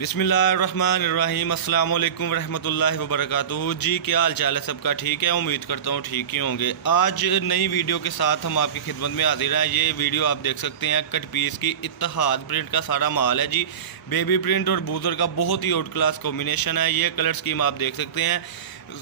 बिस्मिल्लाहिर्रहमानिर्रहीम अस्सलाम वालेकुम रहमतुल्लाहि व बरकातुहू। जी क्या हाल चाल है सबका? ठीक है, उम्मीद करता हूँ ठीक ही होंगे। आज नई वीडियो के साथ हम आपकी खिदमत में हाजिर हैं। ये वीडियो आप देख सकते हैं कट पीस की इत्तेहाद प्रिंट का सारा माल है जी। बेबी प्रिंट और बूजर का बहुत ही आउट क्लास कॉम्बिनेशन है। ये कलर स्कीम आप देख सकते हैं।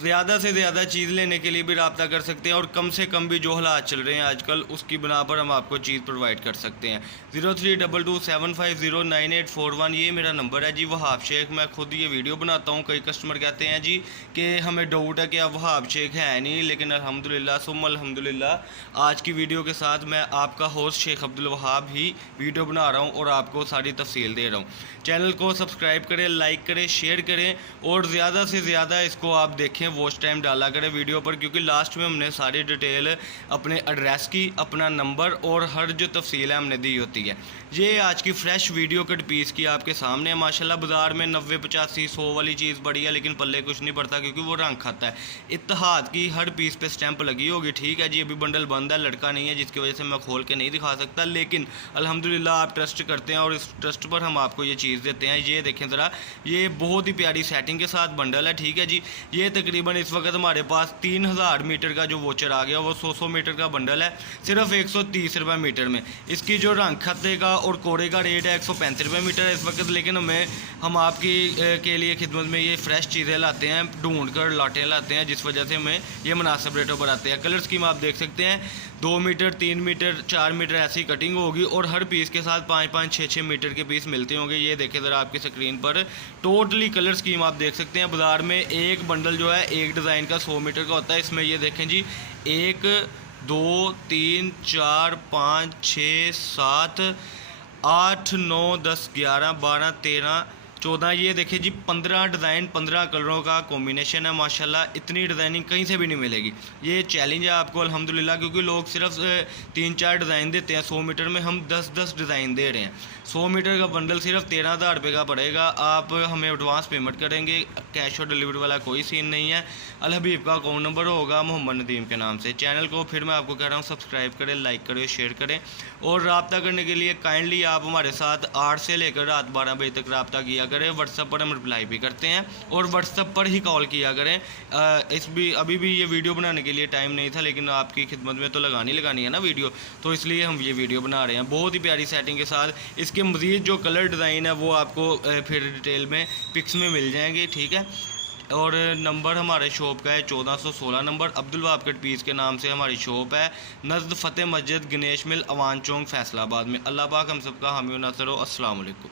ज़्यादा से ज़्यादा चीज़ लेने के लिए भी रब्ता कर सकते हैं और कम से कम भी जो हालात चल रहे हैं आजकल उसकी बना पर हम आपको चीज़ प्रोवाइड कर सकते हैं। 0322750981 ये मेरा नंबर है जी। वहाब शेख, मैं खुद ये वीडियो बनाता हूँ। कई कस्टमर कहते हैं जी कि हमें डाउट है कि अब वहाब शेख है नहीं, लेकिन अल्हम्दुलिल्लाह सुम्मा अल्हम्दुलिल्लाह आज की वीडियो के साथ मैं आपका होस्ट शेख अब्दुल वहाब ही वीडियो बना रहा हूँ और आपको सारी तफसील दे रहा हूँ। चैनल को सब्सक्राइब करें, लाइक करें, शेयर करें और ज़्यादा से ज़्यादा इसको आप देखें, वॉच टाइम डाला करें वीडियो पर, क्योंकि लास्ट में हमने सारी डिटेल अपने एड्रेस की, अपना नंबर और हर जो तफसील है हमने दी होती है। ये आज की फ्रेश वीडियो कट पीस की आपके सामने है। माशाल्लाह बाज़ार में 90, 85, 100 वाली चीज़ बड़ी है, लेकिन पल्ले कुछ नहीं पड़ता क्योंकि वो रंग खाता है। इत्तेहाद की हर पीस पे स्टैंप लगी होगी, ठीक है जी। अभी बंडल बंद है, लड़का नहीं है, जिसकी वजह से मैं खोल के नहीं दिखा सकता, लेकिन अल्हम्दुलिल्लाह आप ट्रस्ट करते हैं और इस ट्रस्ट पर हम आपको ये चीज़ देते हैं। ये देखें ज़रा, ये बहुत ही प्यारी सेटिंग के साथ बंडल है, ठीक है जी। ये तकरीबन इस वक्त हमारे पास 3000 मीटर का जो वोचर आ गया, वो 100 मीटर का बंडल है, सिर्फ 130 रुपये मीटर में। इसकी जो रंग खत्ते का और कोड़े का रेट है 135 रुपये मीटर है इस वक्त, लेकिन हम आपकी के लिए खिदमत में ये फ्रेश चीज़ें लाते हैं, ढूंढ कर लाटें लाते हैं, जिस वजह से हमें ये मुनासिब रेटों पर आते हैं। कलर स्कीम आप देख सकते हैं, 2 मीटर, 3 मीटर, 4 मीटर ऐसी कटिंग होगी और हर पीस के साथ 5-5, 6-6 मीटर के पीस मिलते होंगे। ये देखें ज़रा आपकी स्क्रीन पर टोटली कलर स्कीम आप देख सकते हैं। बाज़ार में एक बंडल जो है एक डिज़ाइन का 100 मीटर का होता है, इसमें ये देखें जी 1, 2, 3, 4, 5, 6, 7, 8, 9, 10, 11, 12, 13, 14, ये देखिए जी 15 डिज़ाइन, 15 कलरों का कॉम्बिनेशन है। माशाल्लाह इतनी डिज़ाइनिंग कहीं से भी नहीं मिलेगी। ये चैलेंज है आपको अल्हम्दुलिल्लाह, क्योंकि लोग सिर्फ 3-4 डिज़ाइन देते हैं। 100 मीटर में हम 10-10 डिज़ाइन दे रहे हैं। 100 मीटर का बंडल सिर्फ 13,000 रुपये का पड़ेगा। आप हमें एडवांस पेमेंट करेंगे, कैश और डिलीवरी वाला कोई सीन नहीं है। अल हबीब का अकाउंट नंबर होगा मोहम्मद नदीम के नाम से। चैनल को फिर मैं आपको कह रहा हूँ सब्सक्राइब करें, लाइक करें, शेयर करें और रब्ता करने के लिए काइंडली आप हमारे साथ 8 से लेकर रात 12 बजे तक रब्ता किया करें। व्हाट्सएप पर हम रिप्लाई भी करते हैं और व्हाट्सएप पर ही कॉल किया करें। अभी भी ये वीडियो बनाने के लिए टाइम नहीं था, लेकिन आपकी खिदमत में तो लगानी है ना वीडियो, तो इसलिए हम ये वीडियो बना रहे हैं बहुत ही प्यारी सेटिंग के साथ। इसके मज़ीद जो कलर डिज़ाइन है वो आपको फिर डिटेल में पिक्स में मिल जाएंगे, ठीक है। और नंबर हमारे शॉप का है 1416 number, Abdul Wahab cut piece के नाम से हमारी शॉप है, नज़द फ़तेह मस्जिद, गणेश मिल, अवान चौक, फैसलाबाद में। अल्लाह पाक हम सबका हामी व नासर हो। अस्सलाम वालेकुम।